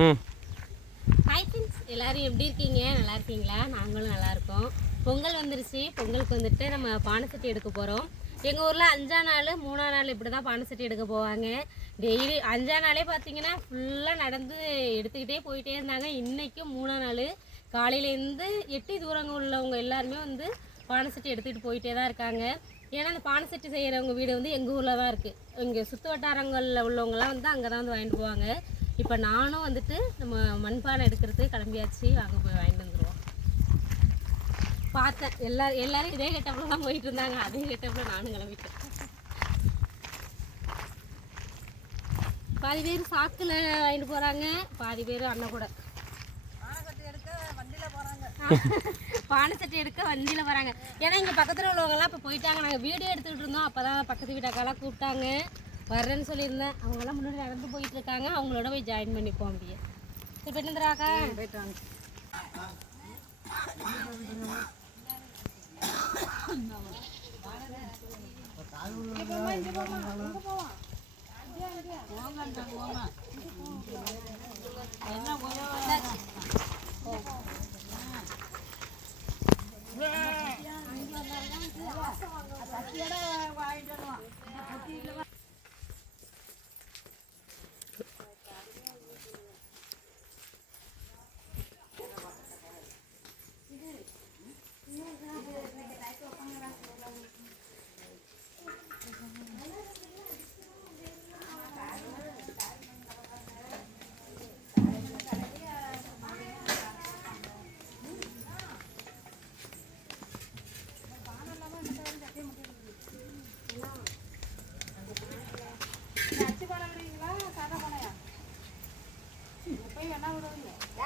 ம். Hi friends எல்லாரும் எப்படி இருக்கீங்க? நல்லா இருக்கீங்களா? நாங்களும் நல்லா இருக்கோம். பொங்கல் வந்துருச்சு. பொங்கலுக்கு வந்துட்டு நம்ம பானை சட்டி எடுக்க போகிறோம் எங்கள் ஊரில் அஞ்சா நாள் மூணா நாள் இப்படி தான் பானை சட்டி எடுக்க போவாங்க. டெய்லி அஞ்சா நாளே பார்த்தீங்கன்னா ஃபுல்லாக நடந்து எடுத்துக்கிட்டே போயிட்டே இருந்தாங்க. இன்றைக்கும் மூணா நாள். காலையிலேருந்து எட்டி தூரங்க உள்ளவங்க எல்லாருமே வந்து பானை சட்டி போயிட்டே தான் இருக்காங்க. ஏன்னா அந்த பானை சட்டி செய்கிறவங்க வீடு வந்து எங்கள் ஊரில் தான் இருக்குது இங்கே சுற்று வட்டாரங்களில் உள்ளவங்கலாம் வந்து அங்கே தான் வந்து வாங்கிட்டு போவாங்க. இப்போ நானும் வந்துட்டு நம்ம மண்பானை எடுக்கிறதுக்கு கிளம்பியாச்சு. அங்கே போய் வாங்கிட்டு வந்துடுவோம் பார்த்தேன். எல்லாரும் எல்லாரும் இதே கெட்டப்பில் தான் போயிட்டு இருந்தாங்க அதே கெட்டப்பில் நானும் கிளம்பிட்டேன். பாதி பேர் சாக்கில் வாங்கிட்டு போகிறாங்க பாதி பேர் அண்ணன் கூட. பானை சட்டி எடுக்க வண்டியில் வராங்க. ஏன்னா இங்கே பக்கத்தில் உள்ளவங்கலாம் இப்போ போயிட்டாங்க. நாங்கள் வீடியோ எடுத்துக்கிட்டு இருந்தோம். அப்போ தான் பக்கத்து வீட்டாக்கெல்லாம் கூப்பிட்டாங்க. வர்றேன்னு சொல்லியிருந்தேன். அவங்கெல்லாம் முன்னாடி நடந்து போயிட்டு இருக்காங்க. அவங்களோட போய் ஜாயின் பண்ணிப்போம் அப்படியே. இப்போ என்னந்துறாக்கா போயிட்டாங்க பானையிலே பிடிச்சிட்டாங்க நம்மள பிடிச்சிட்டாங்க பானையிலே தண்ணி தண்ணி ஊற்றி பாருங்க அன்னைக்கு ஒரு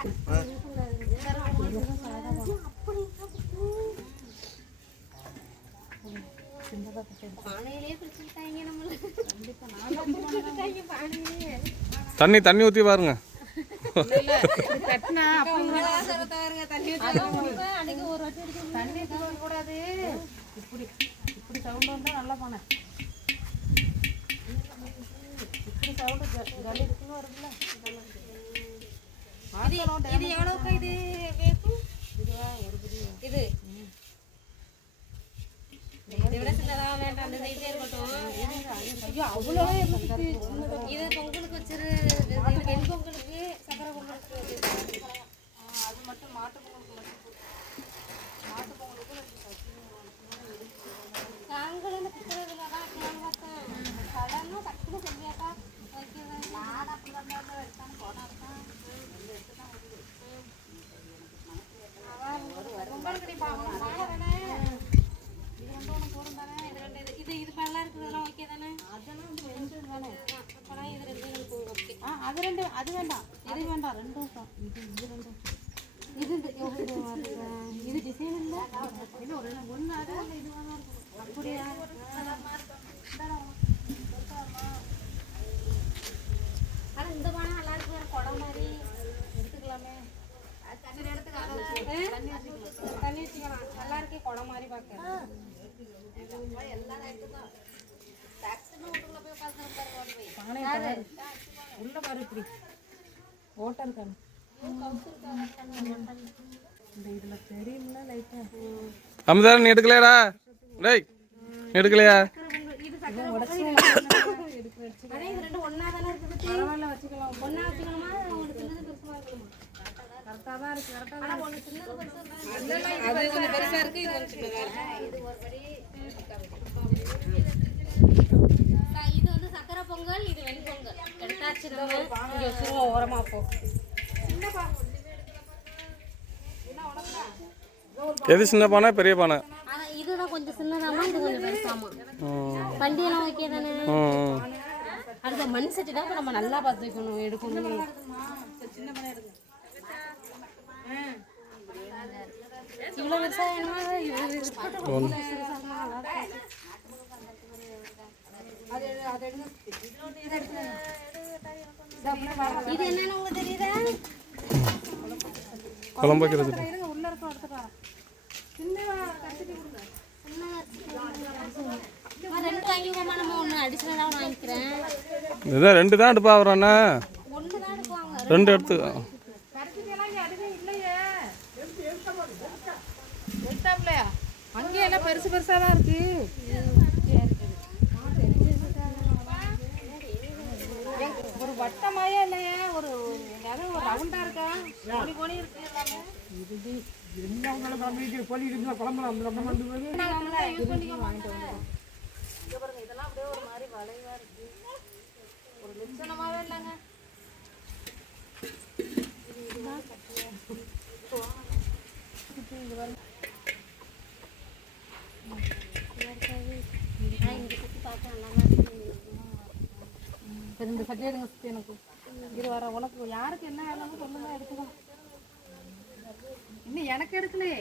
வாட்டி அடிக்க கூடாது இப்படி இப்படி சவுண்ட் வந்தா நல்லா பானை இப்படி தண்ணி தண்ணி இருக்குன்னு பாருங்க. இது இது எவ்வளோக்கா இது இது இதை விட சின்னதா வேண்டாம் அந்த சைஸே இருக்கட்டும் ஐயோ அவ்வளோ இது பொங்கலுக்கு வச்சிரு வெண் பொங்கலுக்கு சக்கரை பொங்கலுக்கு அது மட்டும் மாட்டு பொங்கலுக்கு மட்டும் மாட்டு பொங்கலுக்கு நாங்களும் இந்த பித்தளையில தான் வைக்கலாம்னு பார்த்தேன் கடன்னா டக்குனு செஞ்சாக்கா வைக்கிறது பொங்கலுக்கு நீ பாப்போம் மாலை தானே இது வந்து ஒன்று போடும் தானே இது ரெண்டு இது இது இது பண்ணலாம் இருக்குதெல்லாம் ஓகே தானே அதெல்லாம் வந்து வெஞ்சது தானே அப்போலாம் இது ரெண்டு எனக்கு ஓகே ஆ அது ரெண்டு அது வேண்டாம் இது வேண்டாம் ரெண்டும் தான் இது இது டிசைன் இல்லை இது ஒரு அப்படியா இந்த பானை நல்லா இருக்கு குடம் மாதிரி எடுத்துக்கலாமே சரி, எடுத்துக்கலாம். தண்ணி வச்சுக்கலாம் நல்லா இருக்கே குடம் மாதிரி பார்க்க உள்ள பாரு இப்படி ஓட்டை இருக்கானு இந்த இதுல தெரியும்ல லைட்டா. அமுதா நீ எடுக்கலையாடா? டேய் எடுக்கலையா? அதே கொஞ்சம் பெருசா இருக்கு இது கொஞ்சம் சின்னதா இருக்கு. இது வந்து சக்கரை பொங்கல் இது வெண் பொங்கல். எடுத்தாச்சு நம்ம இங்க வச்சிருவோம் ஓரமா போ. எது சின்ன பானை பெரிய பானை? ஆனா இதுதான் கொஞ்சம் சின்னதாமா இது கொஞ்சம் பெருசாமா வண்டியெல்லாம் ஓகே தானே? அடுத்த மண் சட்டி தான் நம்ம நல்லா பார்த்து வைக்கணும் எடுக்கணும்? இவ்வளோ பெருசா வேணுமா? இது இருக்கட்டும். பெருசா இருந்தா நல்லா இருக்கும். இது என்னன்னு உங்களுக்கு தெரியுதா? குழம்பு வைக்கிறது உள்ள கட்டிட்டு கொடுங்க. இதான் ரெண்டு தான் எடுப்பா வரானே ரெண்டு எடுத்து. அங்கேயே எல்லாம் பெருசு பெருசாக தான் இருக்கு. வட்டமாயே இல்லையே? ஒரு ஏதாவது ஒரு ரவுண்டா இருக்கா? கோணி கோணி இருக்கு எல்லாமே. நாங்க யூஸ் பண்ணிக்க மாட்டோம் இங்க பாருங்க இதெல்லாம் அப்படியே ஒரு மாதிரி வளைவா இருக்கு. ஒரு லட்சணமாவே இல்லைங்க. இங்கே சுற்றி பார்க்க நல்லா தான் இருக்கு. சரி இந்த சட்டை எடுங்க சுத்தி எனக்கு இது வர உனக்கு யாருக்கு என்ன வேணுமோ சொல்லுங்க எடுத்துக்கலாம் இன்னும் எனக்கு எடுக்கலையே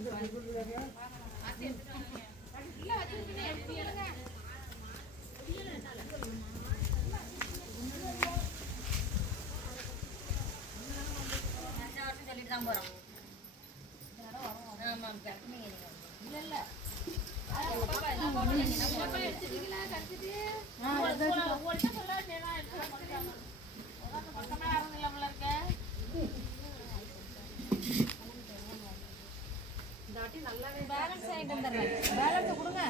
தான் படிக்கும் போல இது வேணுமா இவ்வளோ பெருசா ஏன் இது எடுங்க வசதி இது நல்லா இருக்கு இதுவா இது இது இன்னும் வேண்டா கொடுங்கப்பா இன்னமே கொடுங்க பேலன்ஸ் ஆகிட்டு வந்துடுறேன் பேலன்ஸ் கொடுங்க.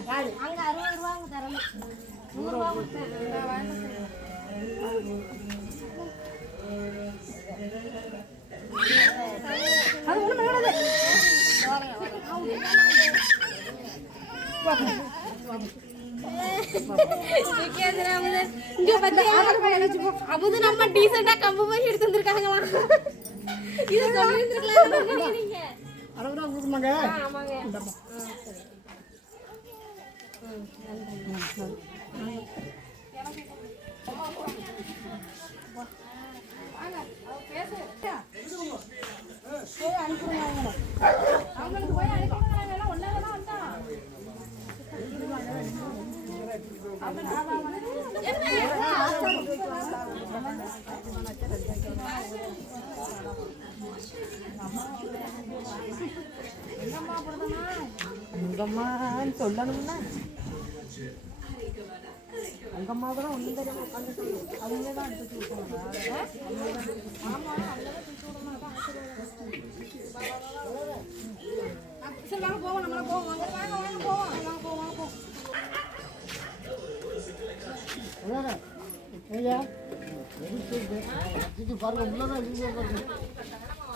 அங்கே அறுபது கொடுத்தேன். நம்ம டீசெண்டா கம்பு போய் எடுத்து வந்திருக்காங்களா இது சொல்லியிருந்திருக்கலாம் நீங்க ஆ, சரி. அவங்களுக்கு போய் அனுப்பிடுங்க நாங்க எல்லாம் ஒன்னால தான் வந்தோம் அங்கம்மான்னு சொல்லணும்னா அங்கம்மா கூட ஒன்றும் தெரியாம உட்காந்துட்டு அவங்க தான் எடுத்து கொடுப்பாங்க சரி வாங்க போவோம் நம்மள போவோம் வாங்க வாங்க வாங்க போவோம் வாங்க போவோம் வாங்க போவோம்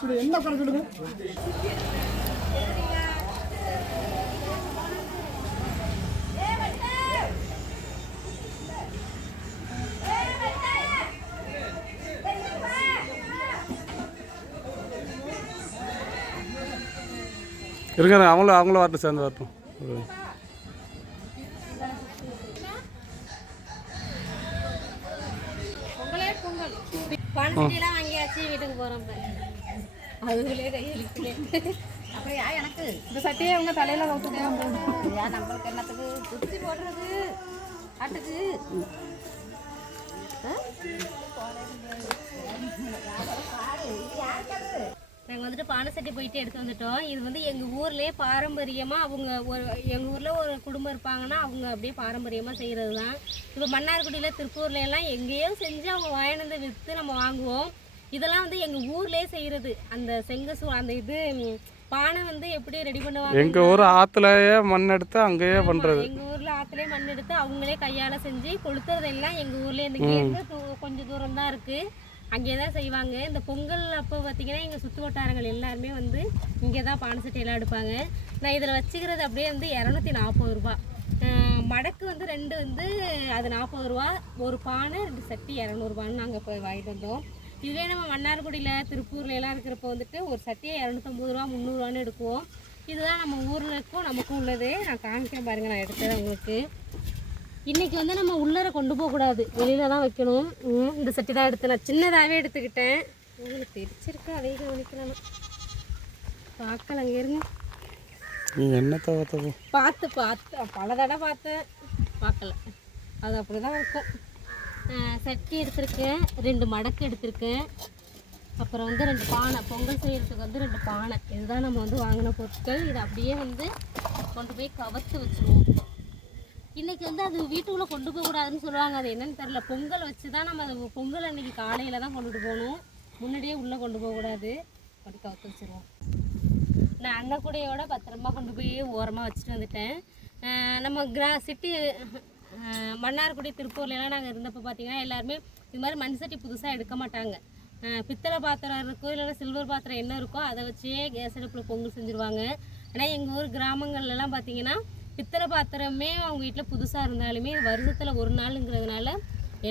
என்ன கணக்கு இருங்க அவங்களும் அவங்களும் வரட்டும் சேர்ந்து வரட்டும். வாங்கியாச்சு வீட்டுக்கு போறோம். இப்ப அதுகளே கையெழுத்து அப்புறம் யா எனக்கு இந்த சட்டையை உங்க தலையில கவுத்துட்டேன் ஏன் நம்மளுக்கு என்னத்துக்கு குச்சி போடுறது? ஆட்டுக்கு. நாங்கள் வந்துட்டு பானைசட்டி போயிட்டு எடுத்து வந்துட்டோம். இது வந்து எங்கள் ஊர்லேயே பாரம்பரியமாக அவங்க ஒரு எங்கள் ஊரில் ஒரு குடும்பம் இருப்பாங்கன்னா அவங்க அப்படியே பாரம்பரியமாக செய்கிறது தான் இப்போ மன்னார்குடியில் திருப்பூர்ல எல்லாம் எங்கேயோ செஞ்சு அவங்க வாங்கினதை விற்று நம்ம வாங்குவோம். இதெல்லாம் வந்து எங்கள் ஊர்லேயே செய்கிறது அந்த செங்கசூ அந்த இது பானை வந்து எப்படி ரெடி பண்ணுவாங்க. எங்கள் ஊர் ஆற்றுலயே மண் எடுத்து அங்கேயே பண்ணுறது எங்க ஊர்ல ஆத்துலயே மண் எடுத்து அவங்களே கையால செஞ்சு கொளுத்துறது எல்லாம் எங்க ஊர்ல இருந்து கொஞ்சம் தூரம் தான் இருக்கு. அங்கே தான் செய்வாங்க. இந்த பொங்கல் அப்போ பார்த்தீங்கன்னா எங்கள் சுற்று வட்டாரங்கள் எல்லாருமே வந்து இங்கே தான் பானை சட்டி எல்லாம் எடுப்பாங்க. நான் இதில் வச்சுக்கிறது அப்படியே வந்து இரநூத்தி நாற்பது ரூபா. மடக்கு வந்து ரெண்டு வந்து அது நாற்பது ரூபா ஒரு பானை ரெண்டு சட்டி இரநூறுபான்னு நாங்கள் இப்போ வாங்கிட்டு வந்தோம். இதுவே நம்ம மன்னார்குடியில் திருப்பூர்ல எல்லாம் இருக்கிறப்போ வந்துட்டு ஒரு சட்டியை இரநூத்தம்பது ரூபா முந்நூறுவான்னு எடுக்குவோம். இதுதான் நம்ம ஊரில் இருக்கும் நமக்கும் உள்ளது. நான் காமிக்கிறேன் பாருங்க நான் எடுத்தது உங்களுக்கு. இன்னைக்கு வந்து நம்ம உள்ளர கொண்டு போகக்கூடாது வெளியில தான் வைக்கணும். இந்த சட்டி தான் எடுத்து நான் சின்னதாகவே எடுத்துக்கிட்டேன். உங்களுக்கு தெரிச்சிருக்கு? அதையும் கவனிக்கலாம்? பார்க்கல அங்கே இருங்க. நீ என்ன தவ பார்த்து பார்த்து பல தடவை பார்த்தேன். பார்க்கல. அது அப்படி தான் இருக்கும். சட்டி எடுத்திருக்கேன் ரெண்டு மடக்கு எடுத்திருக்கேன் அப்புறம் வந்து ரெண்டு பானை பொங்கல் செய்கிறதுக்கு வந்து ரெண்டு பானை. இதுதான் நம்ம வந்து வாங்கின பொருட்கள். இதை அப்படியே வந்து கொண்டு போய் கவர்த்து வச்சுருவோம். இன்றைக்கி வந்து அது வீட்டுக்குள்ளே கொண்டு போகக்கூடாதுன்னு சொல்லுவாங்க. அது என்னன்னு தெரில பொங்கல் வச்சு தான் நம்ம அது பொங்கல் அன்னைக்கு காலையில் தான் கொண்டுட்டு போகணும். முன்னாடியே உள்ளே கொண்டு போகக்கூடாது அப்படி கவர்த்து வச்சுருவோம். நான் அன்னக்கூடையோட பத்திரமா கொண்டு போய் ஓரமாக வச்சுட்டு வந்துட்டேன். நம்ம கிரா சிட்டி மன்னார்குடி திருப்பூர்லலாம் நாங்கள் இருந்தப்போ பார்த்தீங்கன்னா எல்லாருமே இது மாதிரி மண் சட்டி புதுசாக எடுக்க மாட்டாங்க. பித்தளை பாத்திரம் இருக்கோ இல்லைன்னா சில்வர் பாத்திரம் என்ன இருக்கோ அதை வச்சே கேஸ் அடுப்பில் பொங்கல் செஞ்சுருவாங்க. ஆனால் எங்கள் ஊர் கிராமங்கள்லாம் பார்த்தீங்கன்னா பித்தளை பாத்திரமே அவங்க வீட்டில் புதுசாக இருந்தாலுமே வருஷத்தில் ஒரு நாளுங்கிறதுனால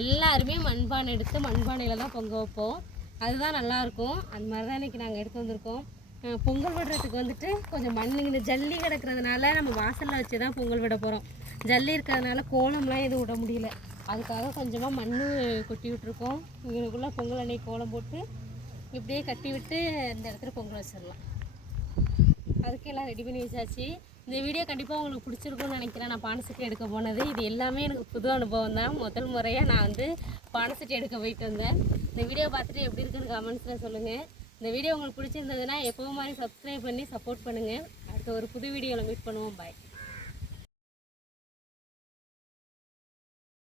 எல்லாருமே மண்பானை எடுத்து மண்பானையில் தான் பொங்க வைப்போம். அதுதான் நல்லாயிருக்கும் அந்த மாதிரி தான் இன்றைக்கி நாங்கள் எடுத்து வந்திருக்கோம். பொங்கல் விடுறதுக்கு வந்துட்டு கொஞ்சம் மண் இந்த ஜல்லி கிடக்கிறதுனால நம்ம வாசலில் வச்சு தான் பொங்கல் விட போகிறோம் ஜல்லி இருக்கிறதுனால கோலம்லாம் எதுவும் விட முடியல. அதுக்காக கொஞ்சமாக மண் கொட்டி விட்டுருக்கோம். இவங்களுக்குள்ளே பொங்கல் அன்னைக்கு கோலம் போட்டு இப்படியே கட்டி விட்டு இந்த இடத்துல பொங்கல் வச்சிடலாம். அதுக்கு எல்லாம் ரெடி பண்ணி வச்சாச்சு. இந்த வீடியோ கண்டிப்பாக உங்களுக்கு பிடிச்சிருக்கும்னு நினைக்கிறேன். நான் பானசட்டி எடுக்க போனது. இது எல்லாமே எனக்கு புது அனுபவம் தான். முதல் முறையாக நான் வந்து பானசட்டி எடுக்க போயிட்டு வந்தேன். இந்த வீடியோ பார்த்துட்டு எப்படி இருக்குன்னு கமெண்ட்ஸில் சொல்லுங்கள் இந்த வீடியோ உங்களுக்கு பிடிச்சிருந்ததுன்னா எப்பவும் மாதிரி சப்ஸ்கிரைப் பண்ணி சப்போர்ட் பண்ணுங்கள் அடுத்த ஒரு புது வீடியோவில் மீட் பண்ணுவோம். பாய்